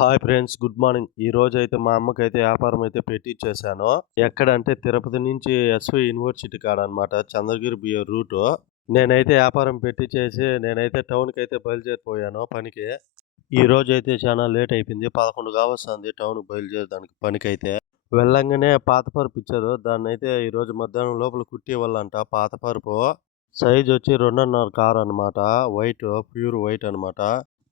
Hi friends, good morning. ఈ రోజు అయితే మా అమ్మకైతే వ్యాపారం అయితే పెట్టించేసాను. ఎక్కడంటే తిరుపతి నుంచి ఎస్వి యూనివర్సిటీ కాడ అనమాట, చంద్రగిరి బియ్య రూట్. నేనైతే వ్యాపారం పెట్టించేసి నేనైతే టౌన్కి అయితే బయలుదేరిపోయాను పనికి. ఈ రోజు అయితే చాలా లేట్ అయిపోయింది, 11 కావస్తుంది టౌన్కి బయలుదేరడానికి పనికైతే. వెళ్ళంగానే పాత పరుపు ఇచ్చారు, దాన్ని అయితే ఈరోజు మధ్యాహ్నం లోపల కుట్టి ఇవ్వాలంట. పాత పరుపు సైజ్ వచ్చి 2.5 కార్ అనమాట, వైట్, ప్యూర్ వైట్ అనమాట.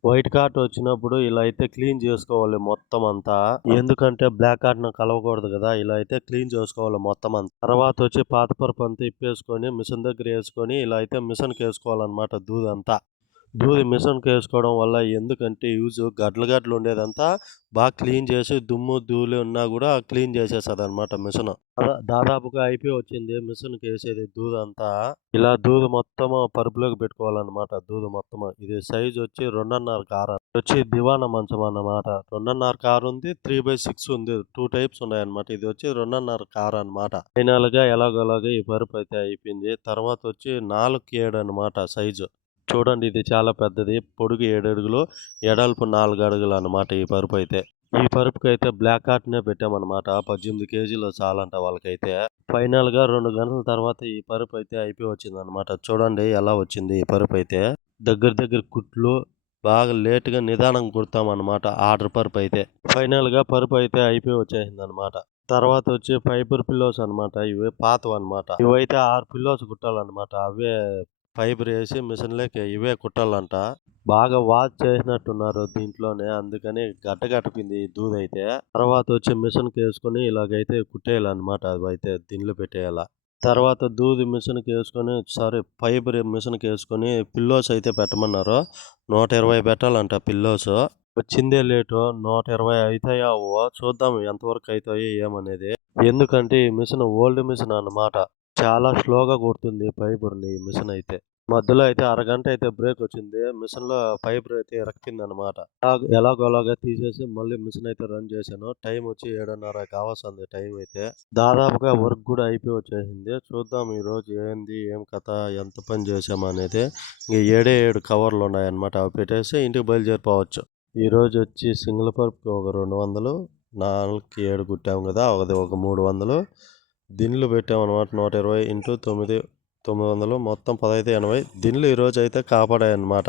వైట్ కార్ట్ వచ్చినప్పుడు ఇలా అయితే క్లీన్ చేసుకోవాలి మొత్తం అంతా, ఎందుకంటే బ్లాక్ కార్ట్ కలవకూడదు కదా. ఇలా అయితే క్లీన్ చేసుకోవాలి మొత్తం అంతా. తర్వాత వచ్చి పాత పరుపు అంతా ఇప్పేసుకొని మిషన్ దగ్గర వేసుకొని ఇలా అయితే మిషన్కి వేసుకోవాలన్నమాట. దూది మిషన్కి వేసుకోవడం వల్ల ఎందుకంటే యూజ్ గడ్డలు ఉండేదంతా బాగా క్లీన్ చేసి, దుమ్ము ధూళి ఉన్నా కూడా క్లీన్ చేసేస్తుంది అనమాట మిషన్. దాదాపుగా అయిపోయి వచ్చింది మిషన్కి వేసేది దూదంతా. ఇలా దూది మొత్తం పరుపులోకి పెట్టుకోవాలన్నమాట. దూది మొత్తం ఇది సైజ్ వచ్చి 2.5 కార్ వచ్చి దివానా మంచం అన్నమాట. 2.5 కార్ ఉంది, 3/6 ఉంది, 2 టైప్స్ ఉన్నాయి అనమాట. ఇది వచ్చి 2.5 కార్ అనమాట. ఫైనల్ గా ఎలాగోలాగా ఈ పరుపు అయితే అయిపోయింది. తర్వాత వచ్చి 4/7 అనమాట సైజు. చూడండి, ఇది చాలా పెద్దది. పొడుగు 7 అడుగులు, ఎడల్పు 4 అడుగులు అనమాట ఈ పరుపు అయితే. ఈ పరుపుకి అయితే బ్లాక్ కార్ట్నే పెట్టామన్నమాట. 18 కేజీలు చాలంట వాళ్ళకైతే. ఫైనల్ గా 2 గంటల తర్వాత ఈ పరుపు అయితే అయిపోయి వచ్చింది అనమాట. చూడండి ఎలా వచ్చింది ఈ పరుపు అయితే. దగ్గర కుట్లు బాగా లేట్ గా నిదానం కుడతాం అనమాట ఆర్డర్ పరుపు అయితే. ఫైనల్ గా పరుపు అయితే అయిపోయి వచ్చేసింది అనమాట. తర్వాత వచ్చి ఫైబర్ పిల్లోస్ అనమాట. ఇవే పాతవి అనమాట. ఇవైతే 6 పిల్లోస్ కుట్టాలన్నమాట. అవే ఫైబర్ వేసి మిషన్లోకి ఇవే కుట్టాలంట. బాగా వాష్ చేసినట్టున్నారు దీంట్లోనే, అందుకని గడ్డగట్టిపోయింది ఈ దూది అయితే. తర్వాత వచ్చి మిషన్కి వేసుకొని ఇలాగైతే కుట్టేయాలన్నమాట. అవి అయితే దిండ్లు పెట్టేయాల. తర్వాత దూది మిషన్కి వేసుకొని ఫైబర్ మిషన్కి వేసుకొని పిల్లోస్ అయితే పెట్టమన్నారు. 120 పెట్టాలంట పిల్లోస్. వచ్చిందే లేటు, 120 అవుతాయో చూద్దాం ఎంతవరకు అవుతాయో ఏమనేది. ఎందుకంటే ఈ మిషన్ ఓల్డ్ మిషన్ అన్నమాట. చాలా స్లోగా కుడుతుంది ఫైబర్ని ఈ మిషన్ అయితే. మధ్యలో అయితే అరగంట అయితే బ్రేక్ వచ్చింది. మిషన్ లో ఫైబర్ అయితే ఇరక్కింది అనమాట. ఎలాగోలాగా తీసేసి మళ్ళీ మిషన్ అయితే రన్ చేశాను. టైం వచ్చి 7:30 కావస్తుంది టైం అయితే. దాదాపుగా వర్క్ కూడా అయిపోయి వచ్చేసింది. చూద్దాం ఈ రోజు ఏంది ఏం కథ, ఎంత పని చేసాము అనేది. ఇంక 7 కవర్లు ఉన్నాయన్నమాట. అవి పెట్టేసి ఇంటికి బయలుదేరిపోవచ్చు. ఈ రోజు వచ్చి సింగిల్ పరుపుకి ఒక 200, 4/7 కుట్టాము కదా, ఒక 300 దిండ్లు పెట్టామన్నమాట. 120 × 9 900 మొత్తం 1580 దిండ్లు ఈ రోజు అయితే కాపాడాయి అన్నమాట.